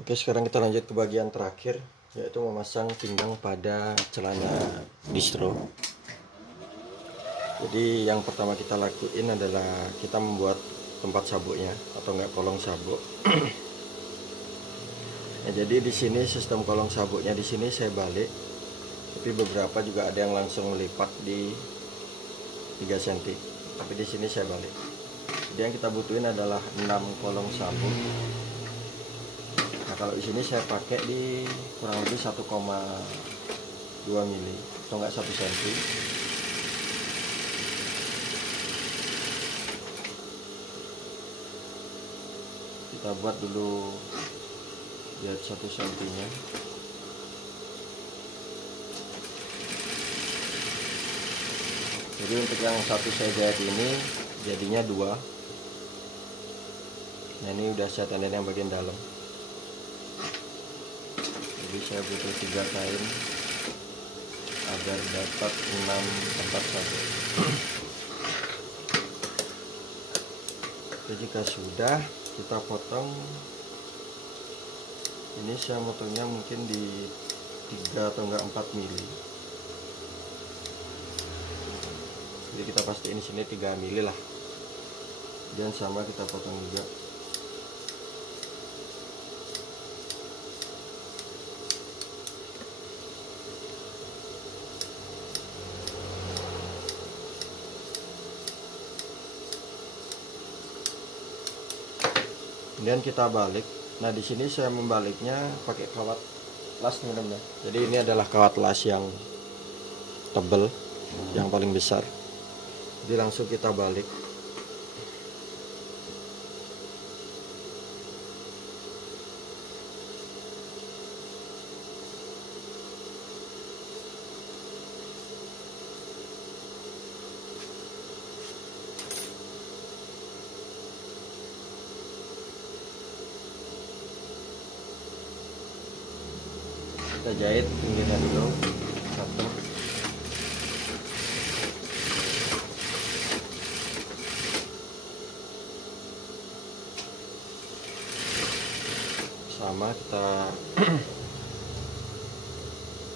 Oke, sekarang kita lanjut ke bagian terakhir, yaitu memasang pinggang pada celana distro. Jadi yang pertama kita lakuin adalah kita membuat tempat sabuknya atau enggak kolong sabuk. Nah, jadi di sini sistem kolong sabuknya di sini saya balik, tapi beberapa juga ada yang langsung melipat di 3 cm. Tapi di sini saya balik. Jadi yang kita butuhin adalah 6 kolong sabuk. Nah, kalau di sini saya pakai di kurang lebih 1,2 mili atau enggak 1 cm. Kita buat dulu lihat 1 cm nya. Jadi untuk yang satu saya jahit ini jadinya 2. Nah, ini udah saya tandain yang bagian dalam. Jadi saya butuh 3 kain agar dapat 6 tempat sabuk. Jadi jika sudah, kita potong. Ini saya motongnya mungkin di 3 atau enggak 4 mili. Jadi kita pastiin di sini 3 mili lah. Dan sama kita potong juga. Kemudian kita balik. Nah, di sini saya membaliknya pakai kawat las, teman-teman. Jadi ini adalah kawat las yang tebal, yang paling besar. Jadi langsung kita balik. Kita jahit pinggirnya dulu satu. Sama kita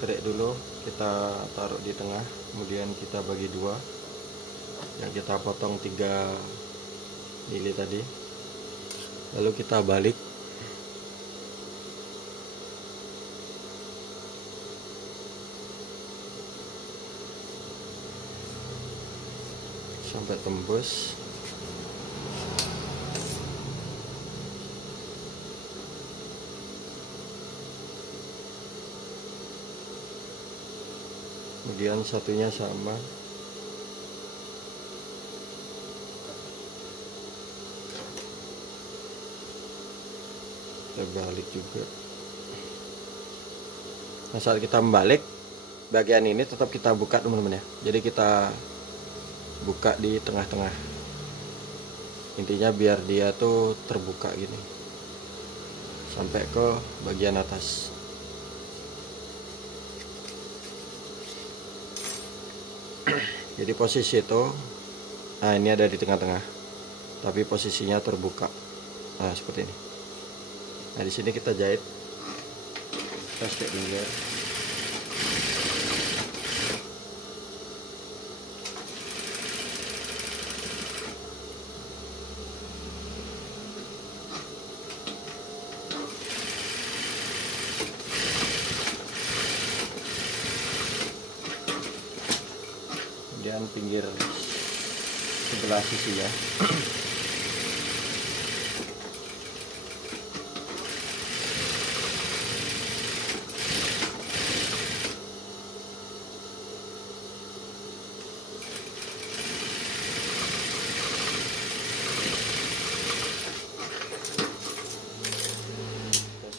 kerik dulu, kita taruh di tengah, kemudian kita bagi 2. Yang kita potong 3 mili tadi. Lalu kita balik. Sampai tembus. Kemudian satunya sama. Kita balik juga. Nah, saat kita membalik, bagian ini tetap kita buka, teman-teman ya. Jadi kita buka di tengah-tengah. Intinya biar dia tuh terbuka gini sampai ke bagian atas. Jadi posisi itu, nah ini ada di tengah-tengah, tapi posisinya terbuka. Nah, seperti ini. Nah, di sini kita jahit. Kita stick dulu. Kemudian pinggir sebelah sisi ya.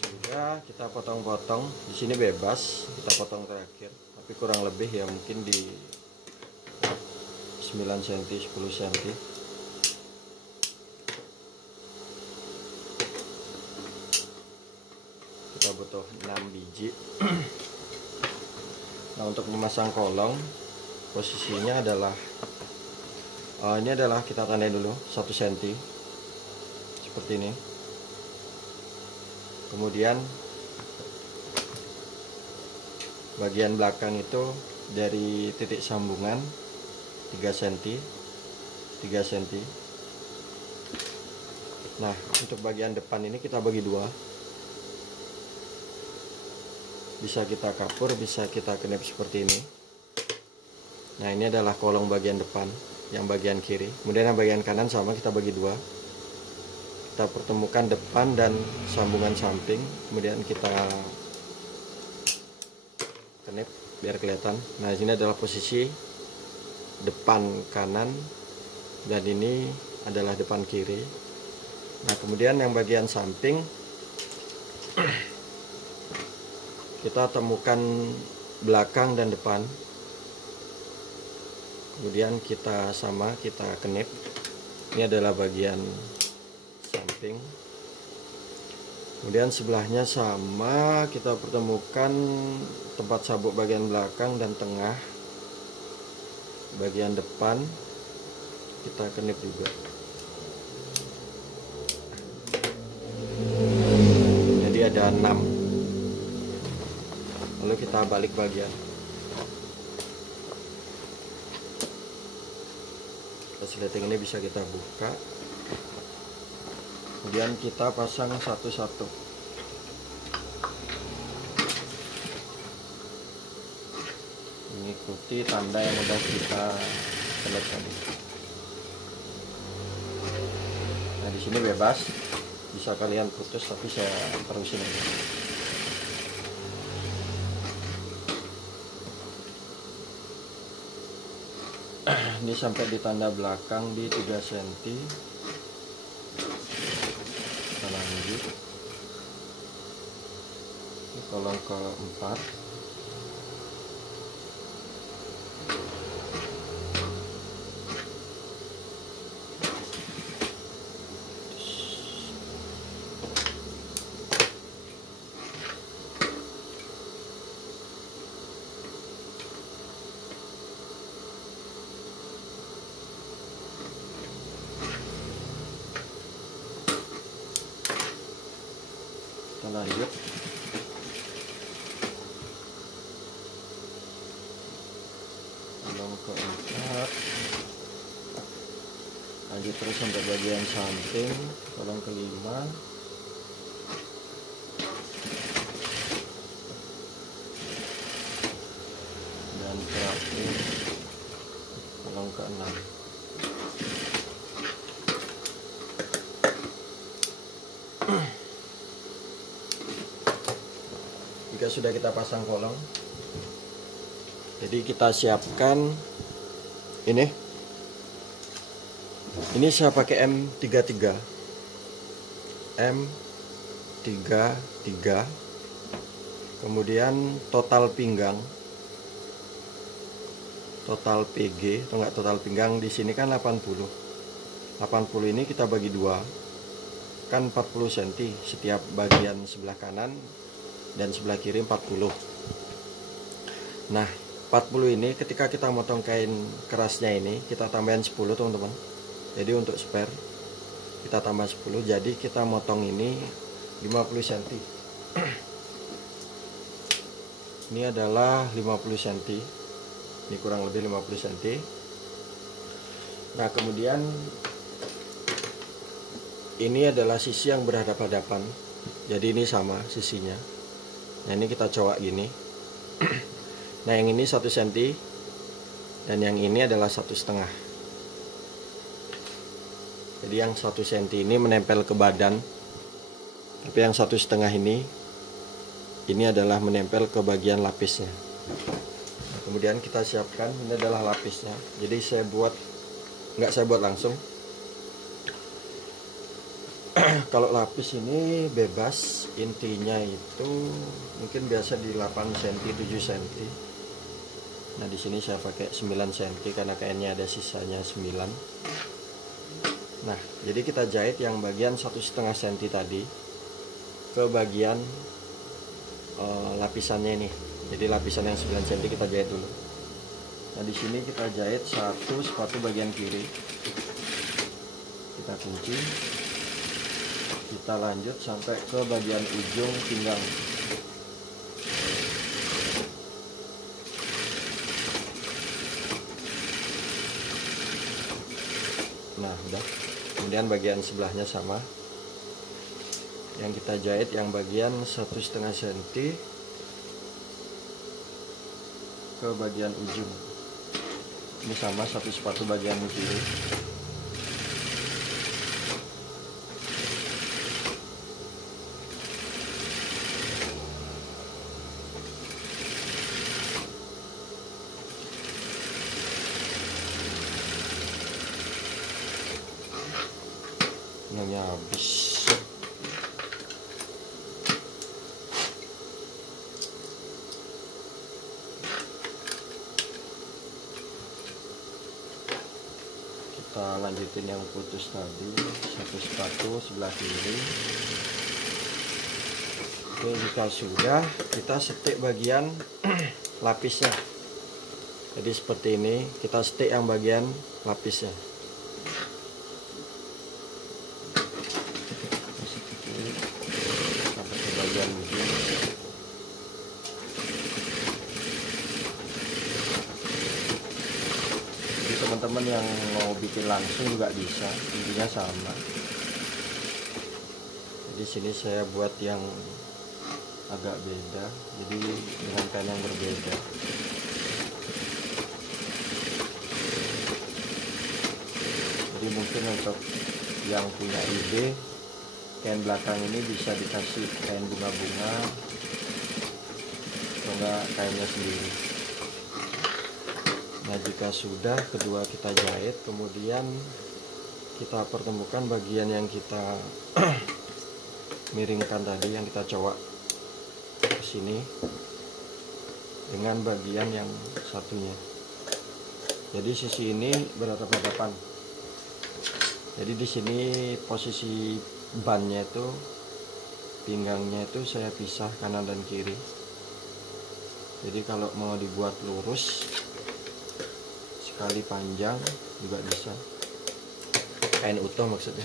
Sudah, kita potong-potong. Di sini bebas, kita potong terakhir, tapi kurang lebih ya mungkin di 9 cm, 10 cm. Kita butuh 6 biji. Nah, untuk memasang kolong, posisinya adalah ini adalah kita tandai dulu 1 cm seperti ini. Kemudian bagian belakang itu dari titik sambungan 3 cm 3 cm. Nah, untuk bagian depan ini kita bagi dua. Bisa kita kapur, bisa kita knip seperti ini. Nah, ini adalah kolong bagian depan, yang bagian kiri. Kemudian yang bagian kanan sama, kita bagi dua. Kita pertemukan depan dan sambungan samping. Kemudian kita knip biar kelihatan. Nah, ini adalah posisi depan kanan dan ini adalah depan kiri. Nah, kemudian yang bagian samping kita temukan belakang dan depan. Kemudian kita knip. Ini adalah bagian samping. Kemudian sebelahnya sama, kita pertemukan tempat sabuk bagian belakang dan tengah. Bagian depan kita knip juga. Jadi ada 6. Lalu kita balik bagian. Resleting ini bisa kita buka. Kemudian kita pasang satu-satu. Mengikuti tanda yang sudah kita select tadi. Nah, di sini bebas, bisa kalian putus, tapi saya terusin aja. Ini sampai di tanda belakang di 3 cm. Kita lanjut. Ini kolong keempat. Kita lanjut. Kolong keempat. Lanjut terus sampai bagian samping, kolong kelima. Dan terakhir kolong keenam. Jika sudah kita pasang kolong, jadi kita siapkan ini saya pakai M33 kemudian total pinggang, total PG atau enggak, total pinggang di sini kan 80 ini kita bagi dua, kan 40 cm setiap bagian sebelah kanan dan sebelah kiri 40. Nah, 40 ini ketika kita motong kain kerasnya ini kita tambahin 10 teman-teman. Jadi untuk spare kita tambah 10, jadi kita motong ini 50 cm. Ini adalah 50 cm. Ini kurang lebih 50 cm. Nah, kemudian ini adalah sisi yang berhadapan-hadapan. Jadi ini sama sisinya. Nah, ini kita coak gini. Nah, yang ini 1 cm dan yang ini adalah 1,5. Jadi yang 1 cm ini menempel ke badan, tapi yang 1,5 ini adalah menempel ke bagian lapisnya. Nah, kemudian kita siapkan, ini adalah lapisnya. Jadi nggak saya buat langsung. Kalau lapis ini bebas, intinya itu mungkin biasa di 8 cm 7 cm. Nah, di sini saya pakai 9 cm karena kainnya ada sisanya 9. Nah, jadi kita jahit yang bagian 1,5 cm tadi ke bagian lapisannya ini. Jadi lapisan yang 9 cm kita jahit dulu. Nah, di sini kita jahit satu sepatu bagian kiri. Kita kunci. kita lanjut sampai ke bagian ujung pinggang. Nah udah, kemudian bagian sebelahnya sama, yang kita jahit yang bagian 1,5 cm ke bagian ujung. Ini sama satu sepatu bagian kiri. Ini habis. Kita lanjutin yang putus tadi, satu sepatu sebelah kiri. Oke, jika sudah, kita setik bagian lapisnya. Jadi seperti ini, kita setik yang bagian lapisnya. Sampai ke bagian ujung. Teman-teman yang mau bikin langsung juga bisa, intinya sama. Di sini saya buat yang agak beda, jadi dengan kain yang berbeda. Jadi mungkin untuk yang punya ide, kain belakang ini bisa dikasih kain bunga-bunga atau enggak kainnya sendiri. Nah jika sudah, kedua kita jahit, kemudian kita pertemukan bagian yang kita miringkan tadi, yang kita cowok ke sini dengan bagian yang satunya. Jadi sisi ini berhadapan-hadapan. Jadi di sini posisi bannya itu, pinggangnya itu saya pisah kanan dan kiri. Jadi kalau mau dibuat lurus sekali panjang juga bisa, kain utuh maksudnya.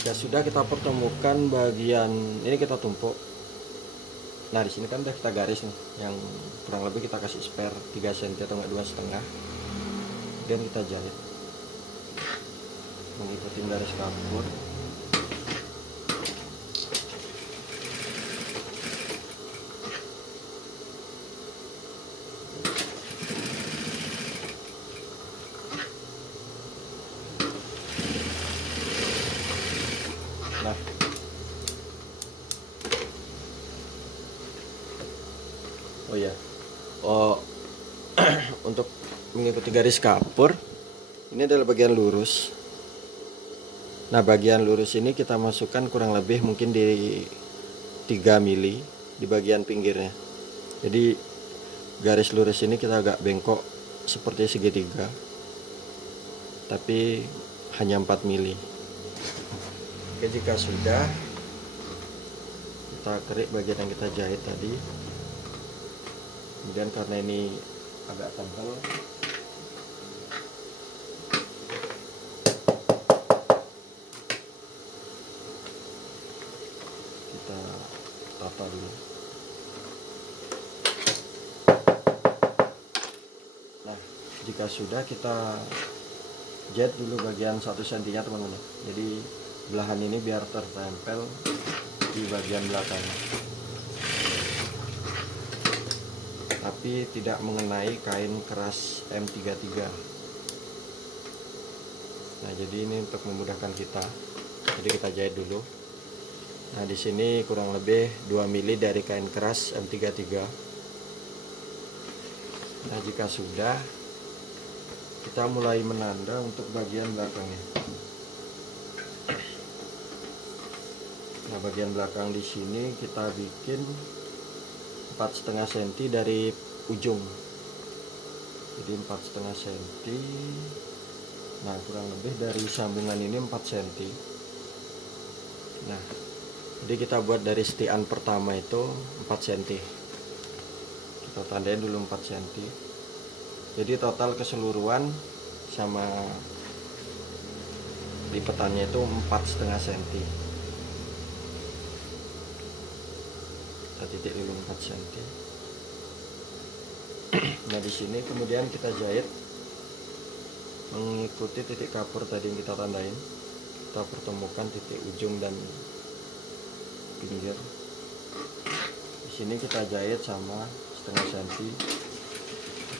Jika sudah, kita pertemukan bagian ini, kita tumpuk. Nah di sini kan udah kita garis nih, yang kurang lebih kita kasih spare 3 cm atau enggak 2,5, dan kita jahit mengikuti garis kapur. Nah, oh ya, untuk mengikuti garis kapur, ini adalah bagian lurus. Nah, bagian lurus ini kita masukkan kurang lebih mungkin di 3 mili di bagian pinggirnya. Jadi garis lurus ini kita agak bengkok seperti segitiga, tapi hanya 4 mili. Oke, jika sudah, kita kerik bagian yang kita jahit tadi. Kemudian karena ini agak tebal, kita tata dulu. Nah, jika sudah, kita jahit dulu bagian 1 cm nya teman-teman. Jadi belahan ini biar tertempel di bagian belakang, tapi tidak mengenai kain keras M33. Nah, jadi ini untuk memudahkan kita. Jadi kita jahit dulu. Nah, di sini kurang lebih 2 mili dari kain keras M33. Nah, jika sudah, kita mulai menanda untuk bagian belakangnya. Nah, bagian belakang di sini kita bikin 4,5 cm dari ujung. Jadi 4,5 cm. Nah, kurang lebih dari sambungan ini 4 cm. Nah, jadi kita buat dari setian pertama itu 4 cm. Kita tandain dulu 4 cm. Jadi total keseluruhan sama lipatannya itu 4,5 cm. Kita titik dulu 4 cm. Nah di sini kemudian kita jahit mengikuti titik kapur tadi yang kita tandain. Kita pertemukan titik ujung dan pinggir. Di sini kita jahit sama 0,5 cm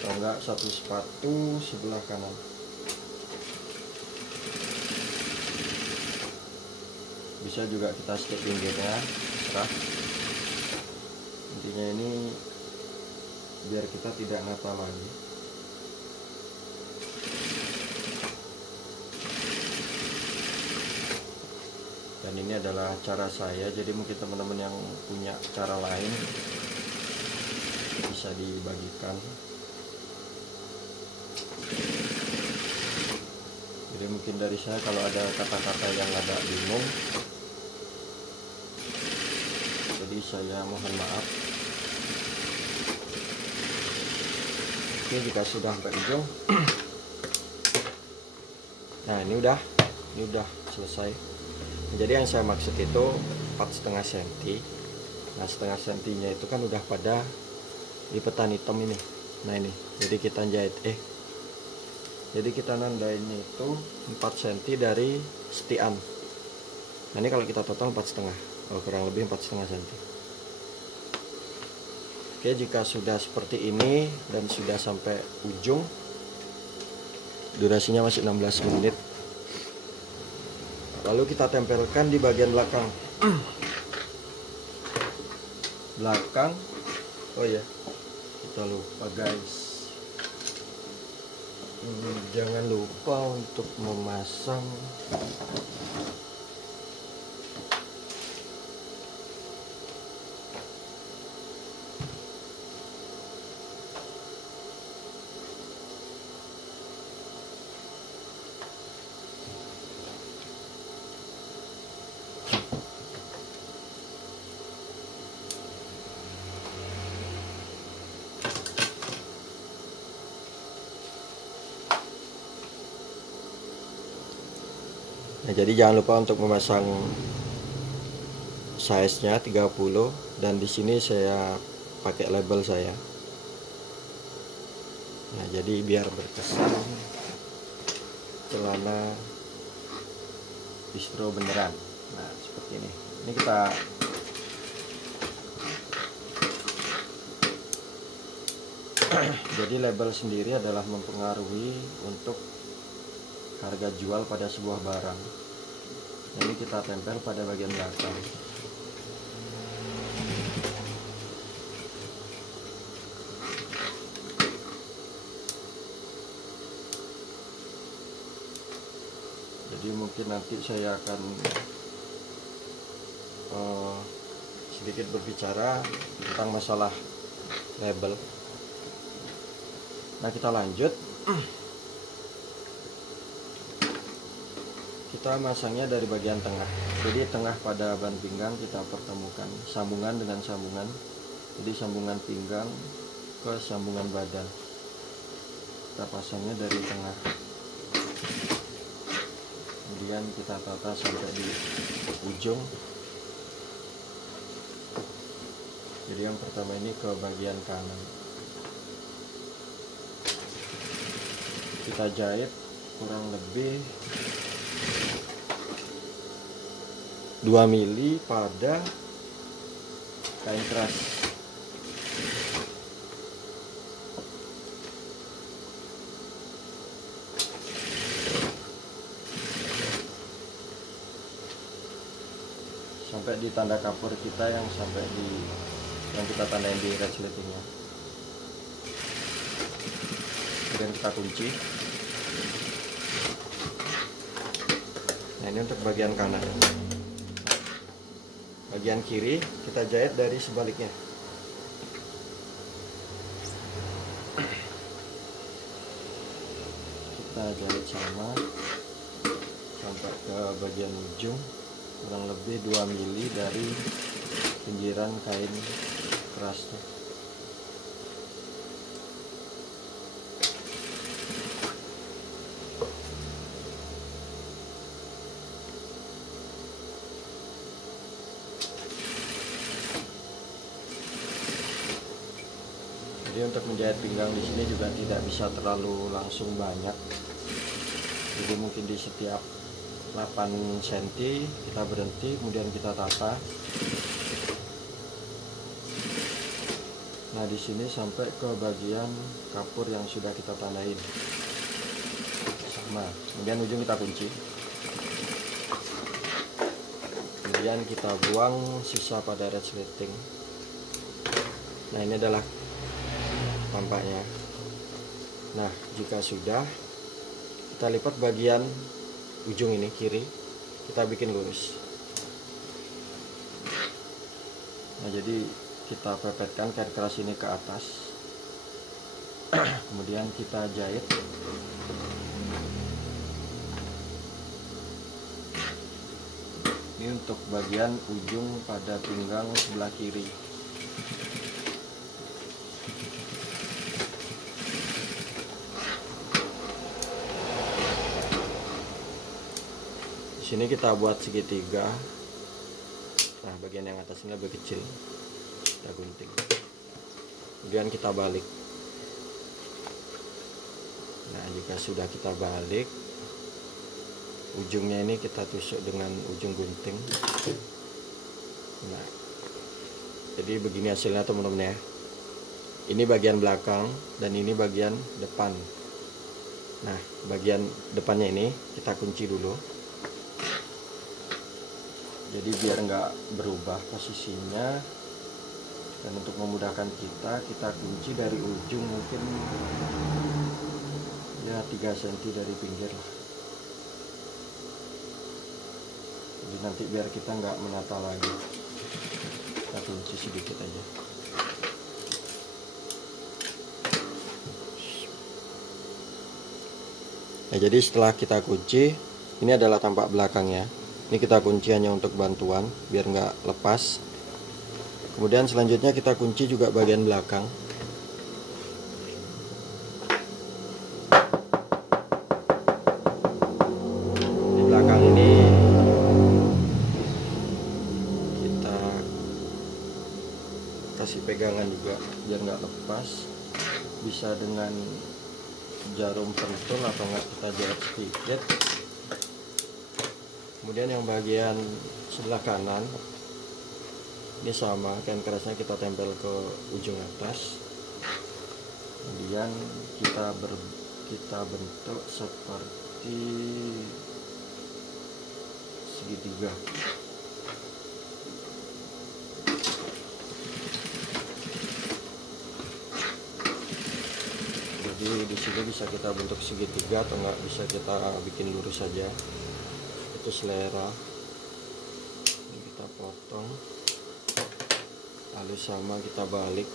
atau enggak 1 sepatu sebelah kanan. Bisa juga kita stick pinggirnya, terserah. Intinya ini biar kita tidak ngata lagi. Dan ini adalah cara saya, jadi mungkin teman-teman yang punya cara lain bisa dibagikan. Jadi mungkin dari saya kalau ada kata-kata yang agak bingung, jadi saya mohon maaf. Oke, jika sudah sampai ujung. Nah ini udah selesai. Jadi yang saya maksud itu 4,5 cm. Nah 0,5 cm-nya itu kan udah pada lipatan hitam ini. Nah ini, jadi kita jahit jadi kita nandain itu 4 cm dari setian. Nah ini kalau kita total 4,5, kurang lebih 4,5 cm. Oke, jika sudah seperti ini dan sudah sampai ujung, durasinya masih 16 menit. Lalu kita tempelkan di bagian belakang. Oh ya, kita lupa guys. Jangan lupa untuk memasang Nah, jadi jangan lupa untuk memasang size-nya 30 dan di sini saya pakai label saya. Nah, jadi biar berkesan celana distro beneran. Nah, seperti ini. Ini kita jadi label sendiri adalah mempengaruhi untuk harga jual pada sebuah barang. Ini kita tempel pada bagian belakang. Jadi mungkin nanti saya akan sedikit berbicara tentang masalah label. Nah, kita lanjut. Kita masangnya dari bagian tengah. Jadi tengah pada ban pinggang kita pertemukan sambungan dengan sambungan. Jadi sambungan pinggang ke sambungan badan. Kita pasangnya dari tengah. Kemudian kita tata sampai di ujung. Jadi yang pertama ini ke bagian kanan. Kita jahit kurang lebih 2 mili pada kain keras. Sampai di tanda kapur kita yang kita tandain di resletingnya. Kemudian kita kunci. Nah, ini untuk bagian kanan. Bagian kiri kita jahit dari sebaliknya. Kita jahit sama sampai ke bagian ujung, kurang lebih 2 mili dari pinggiran kain kerasnya. Jadi untuk menjahit pinggang di sini juga tidak bisa terlalu langsung banyak. Jadi mungkin di setiap 8 cm kita berhenti, kemudian kita tata. Nah, di sini sampai ke bagian kapur yang sudah kita tandain. Sama. Kemudian ujung kita kunci. Kemudian kita buang sisa pada resleting. Nah, ini adalah tampaknya. Nah, jika sudah, kita lipat bagian ujung ini kiri, kita bikin lurus. Nah, jadi kita pepetkan kain keras ini ke atas. Kemudian kita jahit. Ini untuk bagian ujung pada pinggang sebelah kiri. Di sini kita buat segitiga. Nah, bagian yang atas ini lebih kecil. Kita gunting. Kemudian kita balik. Nah, jika sudah kita balik, ujungnya ini kita tusuk dengan ujung gunting. Nah, jadi begini hasilnya teman-teman ya. Ini bagian belakang dan ini bagian depan. Nah, bagian depannya ini kita kunci dulu. Jadi biar nggak berubah posisinya, dan untuk memudahkan kita kunci dari ujung mungkin ya 3 cm dari pinggir lah. Jadi nanti biar kita nggak menata lagi, kita kunci sedikit aja. Nah, jadi setelah kita kunci, ini adalah tampak belakangnya. Ini kita kunci hanya untuk bantuan biar nggak lepas. Kemudian selanjutnya kita kunci juga bagian belakang. Di belakang ini kita kasih pegangan juga biar nggak lepas. Bisa dengan jarum pentul atau nggak kita jahit sedikit. Kemudian yang bagian sebelah kanan ini sama, kain kerasnya kita tempel ke ujung atas. Kemudian kita bentuk seperti segitiga. Jadi di sini bisa kita bentuk segitiga atau nggak bisa kita bikin lurus saja. Itu selera. Ini kita potong, lalu sama kita balik.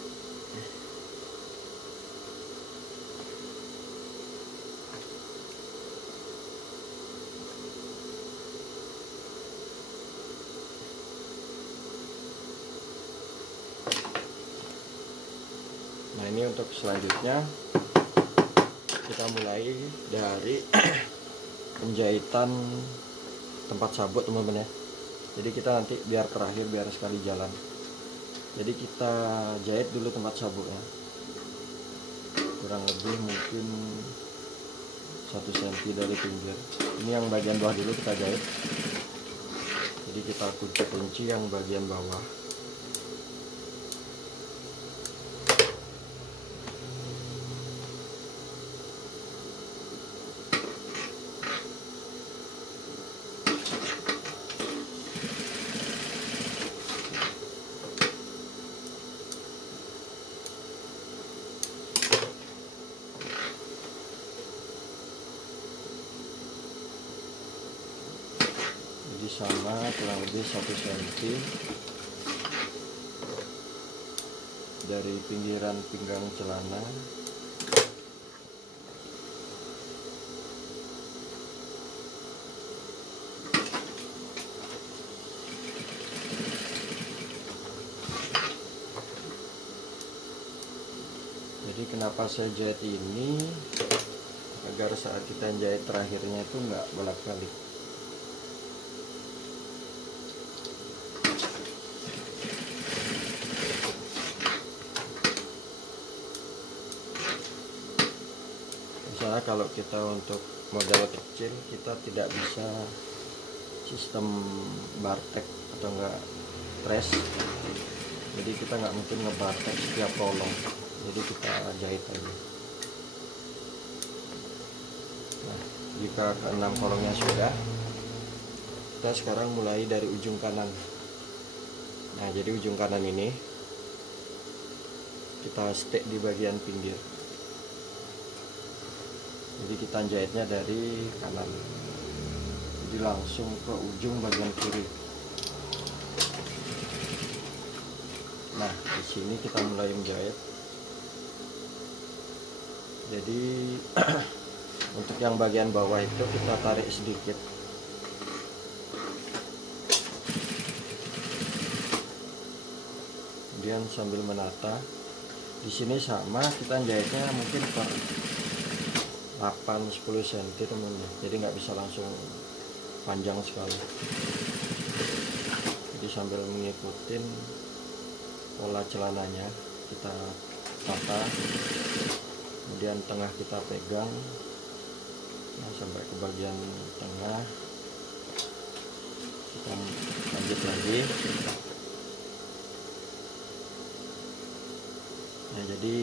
Nah, ini untuk selanjutnya kita mulai dari penjahitan tempat sabuk teman-teman ya. Jadi kita nanti biar terakhir, biar sekali jalan. Jadi kita jahit dulu tempat sabuknya, kurang lebih mungkin 1 cm dari pinggir. Ini yang bagian bawah dulu kita jahit. Jadi kita kunci yang bagian bawah. Jadi sama kurang lebih 1 cm dari pinggiran pinggang celana. Jadi kenapa saya jahit ini, agar saat kita jahit terakhirnya itu nggak bolak-balik. karena kalau kita untuk model kecil kita tidak bisa sistem bartek atau enggak press, jadi kita nggak mungkin ngebartek setiap kolong, jadi kita jahit aja. Nah, jika ke-6 kolongnya sudah, kita sekarang mulai dari ujung kanan. Nah, jadi ujung kanan ini kita stek di bagian pinggir, jadi kita jahitnya dari kanan, jadi langsung ke ujung bagian kiri. Nah, di sini kita mulai menjahit. Jadi untuk yang bagian bawah itu kita tarik sedikit. Kemudian sambil menata. Di sini sama, kita jahitnya mungkin per 8-10 cm teman-teman. Jadi nggak bisa langsung panjang sekali. Jadi sambil mengikuti pola celananya kita tata, kemudian tengah kita pegang, nah sampai ke bagian tengah kita lanjut lagi. Nah, jadi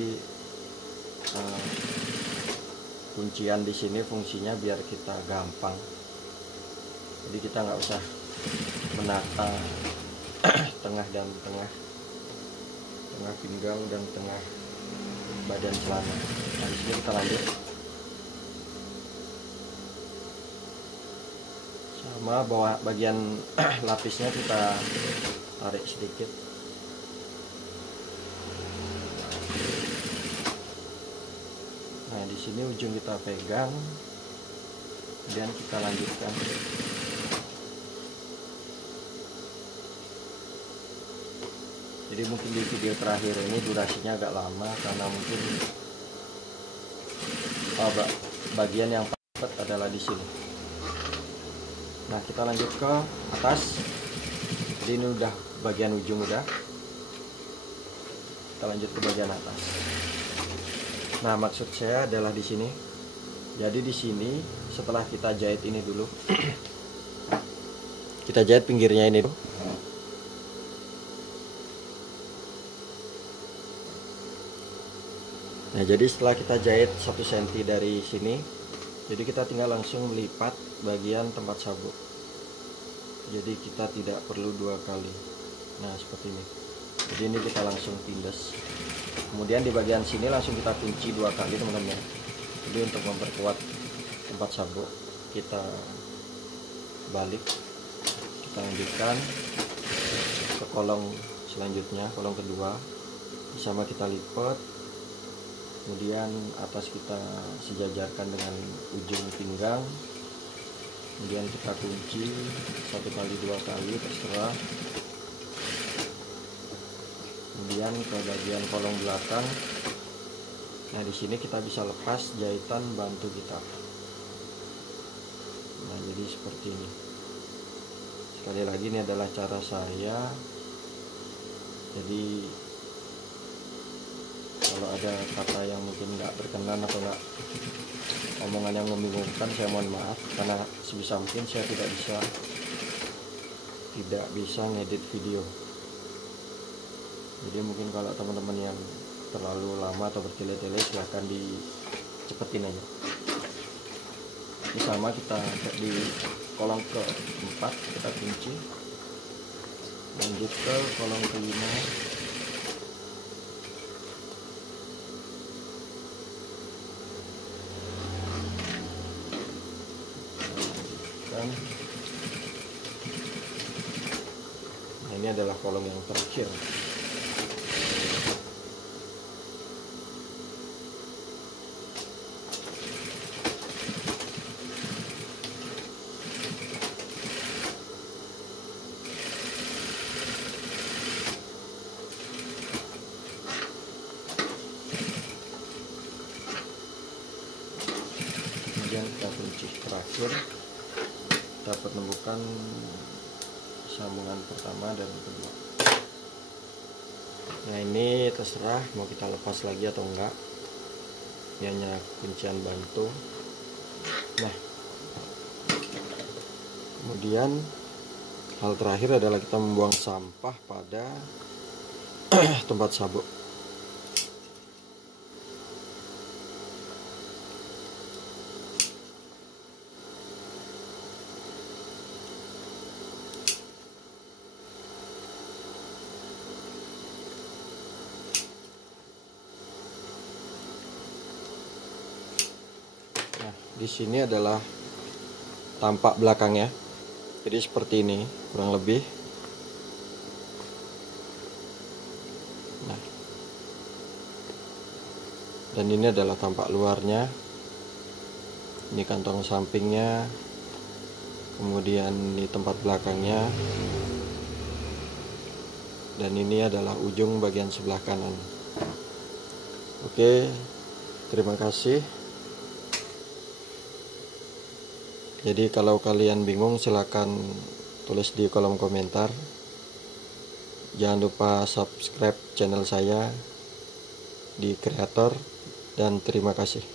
kuncian di sini fungsinya biar kita gampang, jadi kita nggak usah menata tengah dan tengah pinggang dan tengah badan celana. Nah, di sini kita lanjut sama bawah bagian lapisnya kita tarik sedikit. Nah, di sini ujung kita pegang, kemudian kita lanjutkan. Jadi mungkin di video terakhir ini durasinya agak lama karena mungkin bagian yang padat adalah di sini. Nah, kita lanjut ke atas. Jadi ini udah bagian ujung udah. Kita lanjut ke bagian atas. Nah, maksud saya adalah di sini. Jadi di sini setelah kita jahit ini dulu, kita jahit pinggirnya ini dulu. Nah, jadi setelah kita jahit 1 cm dari sini, jadi kita tinggal langsung melipat bagian tempat sabuk. Jadi kita tidak perlu 2 kali. Nah, seperti ini. Jadi ini kita langsung tindas. Kemudian di bagian sini langsung kita kunci 2 kali teman-teman. Jadi untuk memperkuat tempat sabuk, kita balik, kita lanjutkan ke kolong selanjutnya, kolong kedua, sama kita lipat. Kemudian atas kita sejajarkan dengan ujung pinggang, kemudian kita kunci 1 kali 2 kali terserah. Kemudian ke bagian kolong belakang. Nah, di sini kita bisa lepas jahitan bantu kita. Nah, jadi seperti ini. Sekali lagi, ini adalah cara saya. Jadi kalau ada kata yang mungkin nggak berkenan atau nggak omongan yang membingungkan, saya mohon maaf, karena sebisa mungkin saya tidak bisa ngedit video. Jadi mungkin kalau teman-teman yang terlalu lama atau bertele-tele, silahkan dicepetin aja. Ini sama, kita di kolong ke-4 kita kunci, lanjut ke kolong ke-5. Nah, ini adalah kolom yang terakhir. Kemudian kita kunci terakhir, dapat menemukan sambungan pertama dan kedua. Nah, ini terserah mau kita lepas lagi atau enggak. ini hanya kuncian bantu. Nah, kemudian hal terakhir adalah kita membuang sampah pada tempat sabuk. Nah, di sini adalah tampak belakangnya. Jadi seperti ini kurang lebih. Nah, dan ini adalah tampak luarnya. Ini kantong sampingnya. Kemudian ini tempat belakangnya. Dan ini adalah ujung bagian sebelah kanan. Oke, terima kasih. Jadi kalau kalian bingung silakan tulis di kolom komentar. Jangan lupa subscribe channel saya di Creator, dan terima kasih.